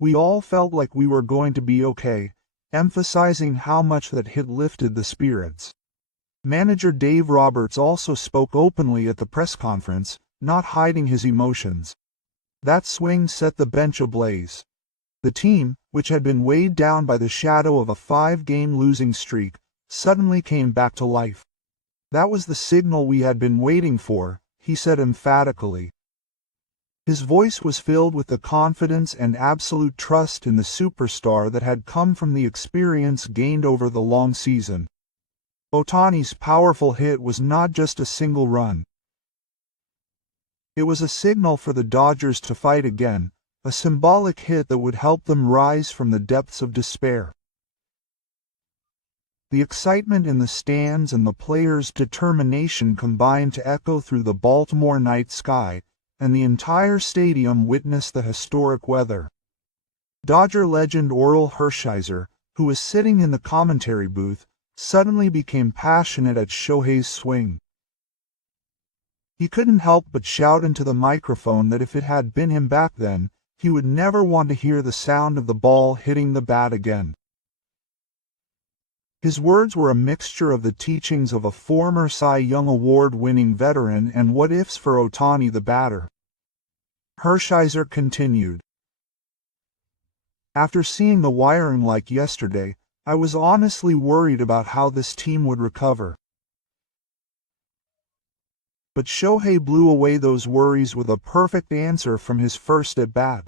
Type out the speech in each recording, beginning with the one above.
We all felt like we were going to be okay, emphasizing how much that hit lifted the spirits. Manager Dave Roberts also spoke openly at the press conference, not hiding his emotions. That swing set the bench ablaze. The team, which had been weighed down by the shadow of a 5-game losing streak, suddenly came back to life. That was the signal we had been waiting for, he said emphatically. His voice was filled with the confidence and absolute trust in the superstar that had come from the experience gained over the long season. Ohtani's powerful hit was not just a single run. It was a signal for the Dodgers to fight again, a symbolic hit that would help them rise from the depths of despair. The excitement in the stands and the players' determination combined to echo through the Baltimore night sky, and the entire stadium witnessed the historic weather. Dodger legend Orel Hershiser, who was sitting in the commentary booth, suddenly became passionate at Shohei's swing. He couldn't help but shout into the microphone that if it had been him back then, he would never want to hear the sound of the ball hitting the bat again. His words were a mixture of the teachings of a former Cy Young Award-winning veteran and what-ifs for Ohtani the batter. Hershiser continued. After seeing the wiring like yesterday, I was honestly worried about how this team would recover. But Shohei blew away those worries with a perfect answer from his first at-bat.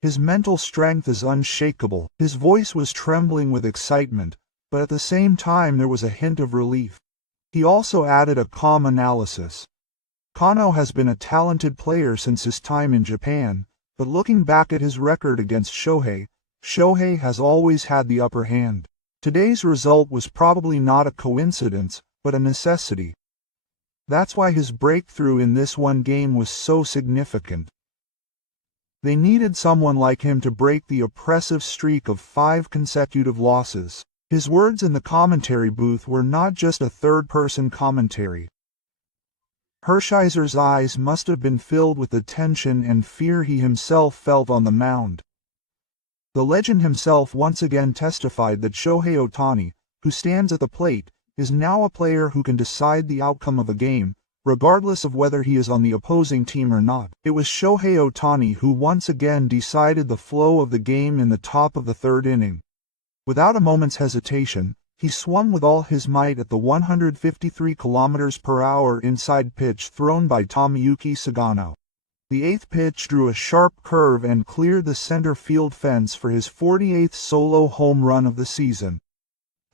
His mental strength is unshakable. His voice was trembling with excitement, but at the same time there was a hint of relief. He also added a calm analysis. Kano has been a talented player since his time in Japan, but looking back at his record against Shohei has always had the upper hand. Today's result was probably not a coincidence, but a necessity. That's why his breakthrough in this one game was so significant. They needed someone like him to break the oppressive streak of 5 consecutive losses. His words in the commentary booth were not just a third-person commentary. Hershiser's eyes must have been filled with the tension and fear he himself felt on the mound. The legend himself once again testified that Shohei Ohtani, who stands at the plate, is now a player who can decide the outcome of a game, regardless of whether he is on the opposing team or not. It was Shohei Ohtani who once again decided the flow of the game in the top of the 3rd inning. Without a moment's hesitation, he swung with all his might at the 153 km/h inside pitch thrown by Tomoyuki Sugano. The 8th pitch drew a sharp curve and cleared the center field fence for his 48th solo home run of the season.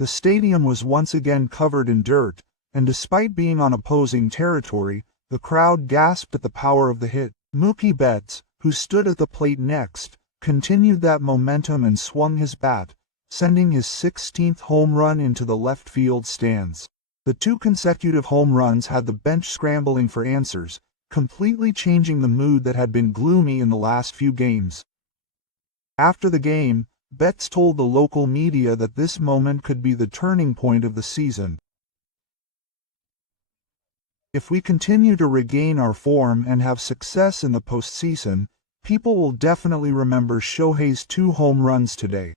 The stadium was once again covered in dirt, and despite being on opposing territory, the crowd gasped at the power of the hit. Mookie Betts, who stood at the plate next, continued that momentum and swung his bat, sending his 16th home run into the left field stands. The 2 consecutive home runs had the bench scrambling for answers, completely changing the mood that had been gloomy in the last few games. After the game, Betts told the local media that this moment could be the turning point of the season. If we continue to regain our form and have success in the postseason, people will definitely remember Shohei's 2 home runs today.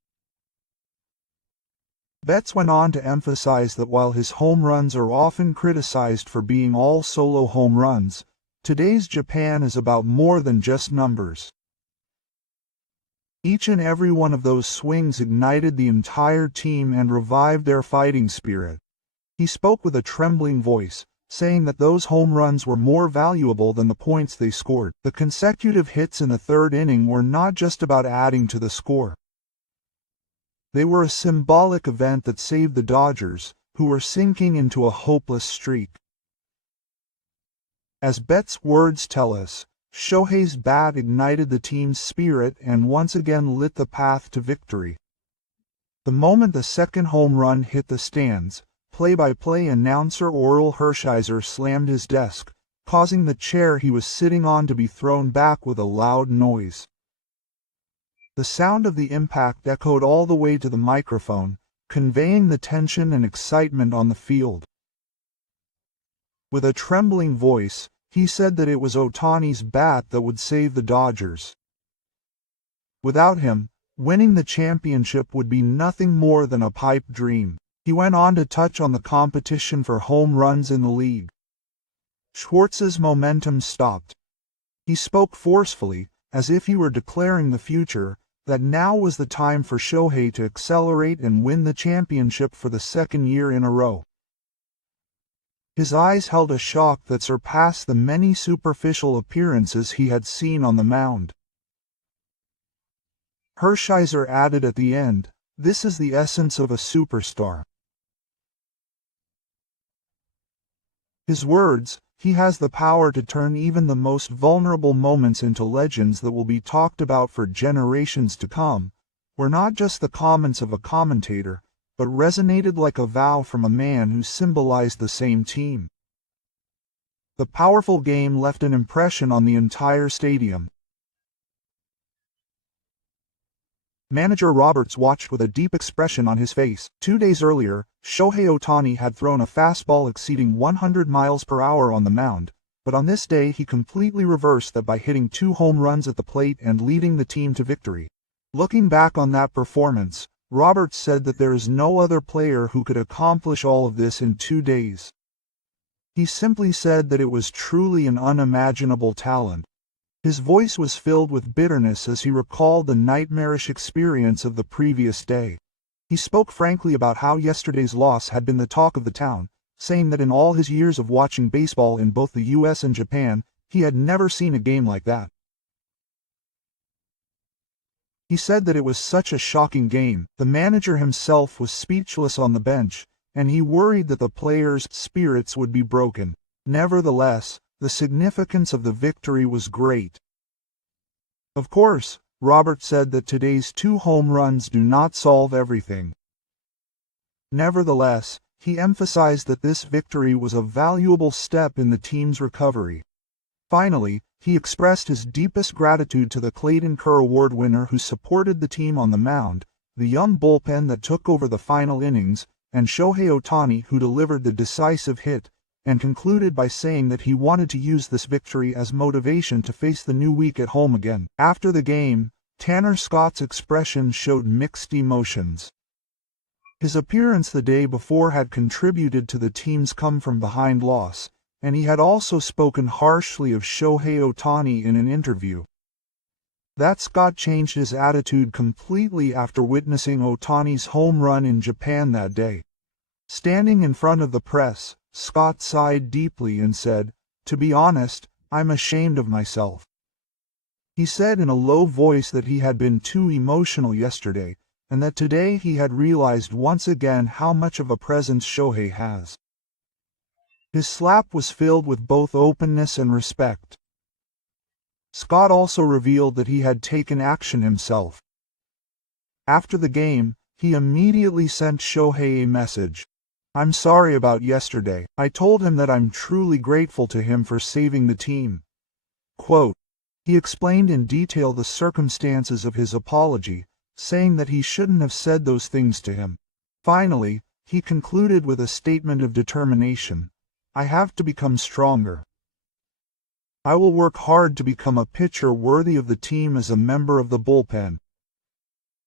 Betts went on to emphasize that while his home runs are often criticized for being all solo home runs, today's Japan is about more than just numbers. Each and every one of those swings ignited the entire team and revived their fighting spirit. He spoke with a trembling voice, saying that those home runs were more valuable than the points they scored. The consecutive hits in the 3rd inning were not just about adding to the score. They were a symbolic event that saved the Dodgers, who were sinking into a hopeless streak. As Betts' words tell us, Shohei's bat ignited the team's spirit and once again lit the path to victory. The moment the 2nd home run hit the stands, play-by-play announcer Orel Hershiser slammed his desk, causing the chair he was sitting on to be thrown back with a loud noise. The sound of the impact echoed all the way to the microphone, conveying the tension and excitement on the field. With a trembling voice, he said that it was Ohtani's bat that would save the Dodgers. Without him, winning the championship would be nothing more than a pipe dream. He went on to touch on the competition for home runs in the league. Schwartz's momentum stopped. He spoke forcefully, as if he were declaring the future, that now was the time for Shohei to accelerate and win the championship for the second year in a row. His eyes held a shock that surpassed the many superficial appearances he had seen on the mound. Hershiser added at the end, "This is the essence of a superstar." His words, "He has the power to turn even the most vulnerable moments into legends that will be talked about for generations to come," were not just the comments of a commentator, but resonated like a vow from a man who symbolized the same team. The powerful game left an impression on the entire stadium. Manager Roberts watched with a deep expression on his face. 2 days earlier, Shohei Ohtani had thrown a fastball exceeding 100 miles per hour on the mound, but on this day he completely reversed that by hitting 2 home runs at the plate and leading the team to victory. Looking back on that performance, Roberts said that there is no other player who could accomplish all of this in 2 days. He simply said that it was truly an unimaginable talent. His voice was filled with bitterness as he recalled the nightmarish experience of the previous day. He spoke frankly about how yesterday's loss had been the talk of the town, saying that in all his years of watching baseball in both the US and Japan, he had never seen a game like that. He said that it was such a shocking game, the manager himself was speechless on the bench, and he worried that the players' spirits would be broken. Nevertheless, the significance of the victory was great. Of course, Robert said that today's 2 home runs do not solve everything. Nevertheless, he emphasized that this victory was a valuable step in the team's recovery. Finally, he expressed his deepest gratitude to the Clayton Kerr Award winner who supported the team on the mound, the young bullpen that took over the final innings, and Shohei Ohtani who delivered the decisive hit, and concluded by saying that he wanted to use this victory as motivation to face the new week at home again. After the game, Tanner Scott's expression showed mixed emotions. His appearance the day before had contributed to the team's come-from-behind loss, and he had also spoken harshly of Shohei Ohtani in an interview. That Scott changed his attitude completely after witnessing Ohtani's home run in Japan that day. Standing in front of the press, Scott sighed deeply and said, "To be honest, I'm ashamed of myself." He said in a low voice that he had been too emotional yesterday, and that today he had realized once again how much of a presence Shohei has. His slap was filled with both openness and respect. Scott also revealed that he had taken action himself. After the game, he immediately sent Shohei a message. "I'm sorry about yesterday. I told him that I'm truly grateful to him for saving the team." Quote, he explained in detail the circumstances of his apology, saying that he shouldn't have said those things to him. Finally, he concluded with a statement of determination. "I have to become stronger. I will work hard to become a pitcher worthy of the team as a member of the bullpen.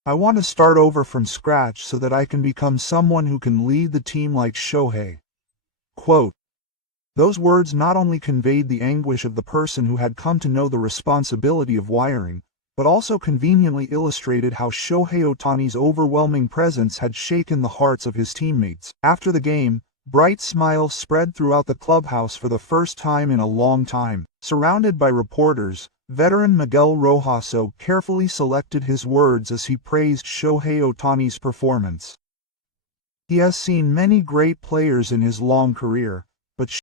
I want to start over from scratch so that I can become someone who can lead the team like Shohei." Quote, those words not only conveyed the anguish of the person who had come to know the responsibility of wiring, but also conveniently illustrated how Shohei Ohtani's overwhelming presence had shaken the hearts of his teammates. After the game, bright smiles spread throughout the clubhouse for the first time in a long time. Surrounded by reporters, veteran Miguel Rojaso carefully selected his words as he praised Shohei Ohtani's performance. He has seen many great players in his long career,